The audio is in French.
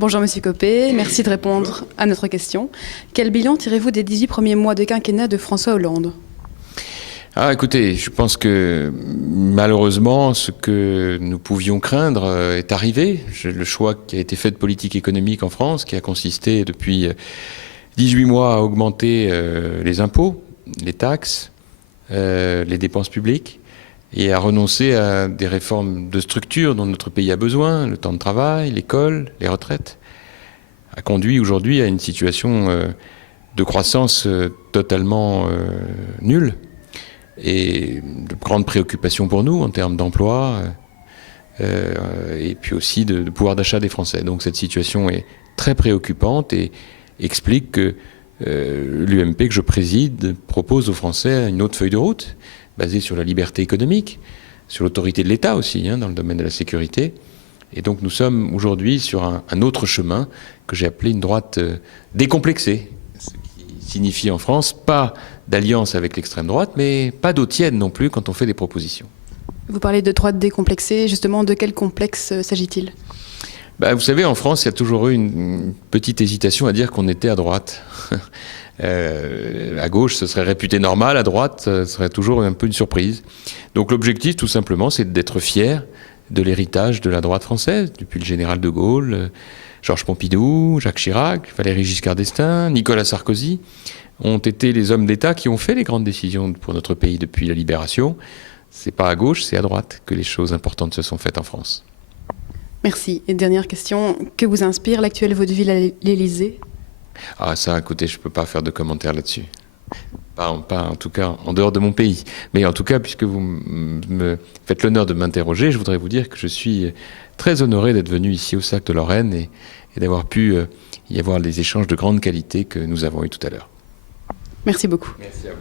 Bonjour Monsieur Copé, merci de répondre à notre question. Quel bilan tirez-vous des 18 premiers mois de quinquennat de François Hollande ? Ah, écoutez, je pense que malheureusement, ce que nous pouvions craindre est arrivé. Le choix qui a été fait de politique économique en France, qui a consisté depuis 18 mois à augmenter les impôts, les taxes, les dépenses publiques, et à renoncer à des réformes de structure dont notre pays a besoin, le temps de travail, l'école, les retraites, a conduit aujourd'hui à une situation de croissance totalement nulle. Et de grandes préoccupations pour nous en termes d'emploi et puis aussi de pouvoir d'achat des Français. Donc cette situation est très préoccupante et explique que l'UMP que je préside propose aux Français une autre feuille de route basée sur la liberté économique, sur l'autorité de l'État aussi, dans le domaine de la sécurité. Et donc nous sommes aujourd'hui sur un autre chemin que j'ai appelé une droite décomplexée, ce qui signifie en France pas d'alliance avec l'extrême droite, mais pas d'eau tiède non plus quand on fait des propositions. Vous parlez de droite décomplexée, justement, de quel complexe s'agit-il ? Vous savez, en France, il y a toujours eu une petite hésitation à dire qu'on était à droite. À gauche, ce serait réputé normal, à droite, ce serait toujours un peu une surprise. Donc l'objectif, tout simplement, c'est d'être fier de l'héritage de la droite française, depuis le général de Gaulle, Georges Pompidou, Jacques Chirac, Valéry Giscard d'Estaing, Nicolas Sarkozy, ont été les hommes d'État qui ont fait les grandes décisions pour notre pays depuis la libération. C'est pas à gauche, c'est à droite que les choses importantes se sont faites en France. Merci. Et dernière question, que vous inspire l'actuel vaudeville à l'Élysée ? Ah ça, écoutez, je peux pas faire de commentaires là-dessus. Pas en tout cas en dehors de mon pays. Mais en tout cas, puisque vous me faites l'honneur de m'interroger, je voudrais vous dire que je suis très honoré d'être venu ici au Cercle de Lorraine et d'avoir pu y avoir les échanges de grande qualité que nous avons eus tout à l'heure. Merci beaucoup. Merci à vous.